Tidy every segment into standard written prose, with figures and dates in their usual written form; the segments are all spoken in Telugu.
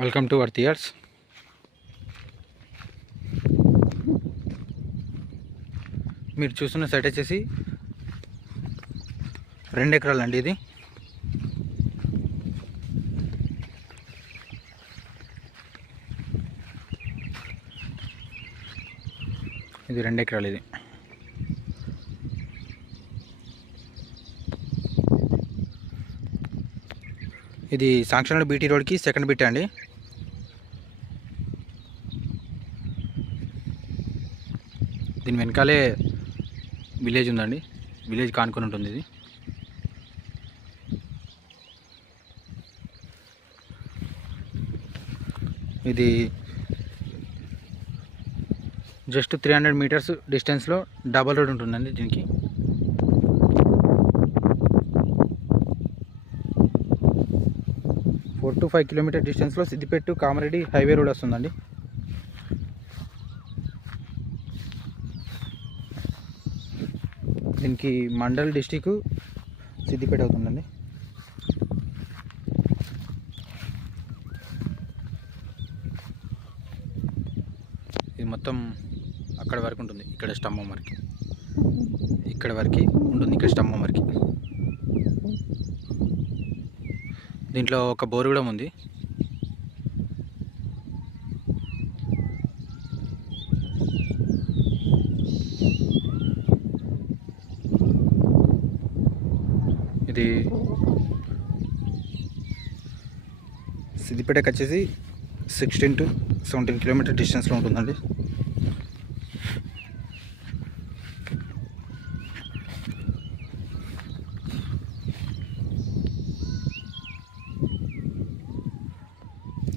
Welcome to worth years. మీరు చూస్తున్న సైట్ వచ్చేసి 2 ఎకరాలు అండి. ఇది 2 ఎకరాలు. ఇది సాంక్షన్ బీటీ రోడ్కి సెకండ్ బిట్ అండి. దీని వెనకాలే విలేజ్ ఉందండి. విలేజ్ కానుకొని ఉంటుంది. ఇది జస్ట్ 300 మీటర్స్ డిస్టెన్స్లో డబల్ రోడ్ ఉంటుందండి. దీనికి 4 to 5 కిలోమీటర్ డిస్టెన్స్లో సిద్దిపేట కామారెడ్డి హైవే రోడ్ వస్తుందండి. దీనికి మండల్ డిస్టిక్ సిద్దిపేట అవుతుందండి. ఇది మొత్తం అక్కడ వరకు ఉంటుంది. ఇక్కడ స్తంభం వరకు, ఇక్కడ వరకు ఉంటుంది. ఇక్కడ స్తంభం వరకు. దీంట్లో ఒక బోరు కూడా ఉంది. ఇది సిద్దిపేటకి వచ్చేసి 16 to 17 కిలోమీటర్ డిస్టెన్స్లో ఉంటుందండి.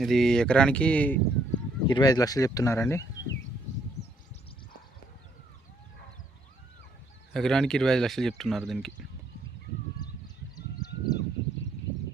ఇది ఎకరానికి 25 లక్షలు చెప్తున్నారండి. ఎకరానికి 25 లక్షలు చెప్తున్నారు దీనికి.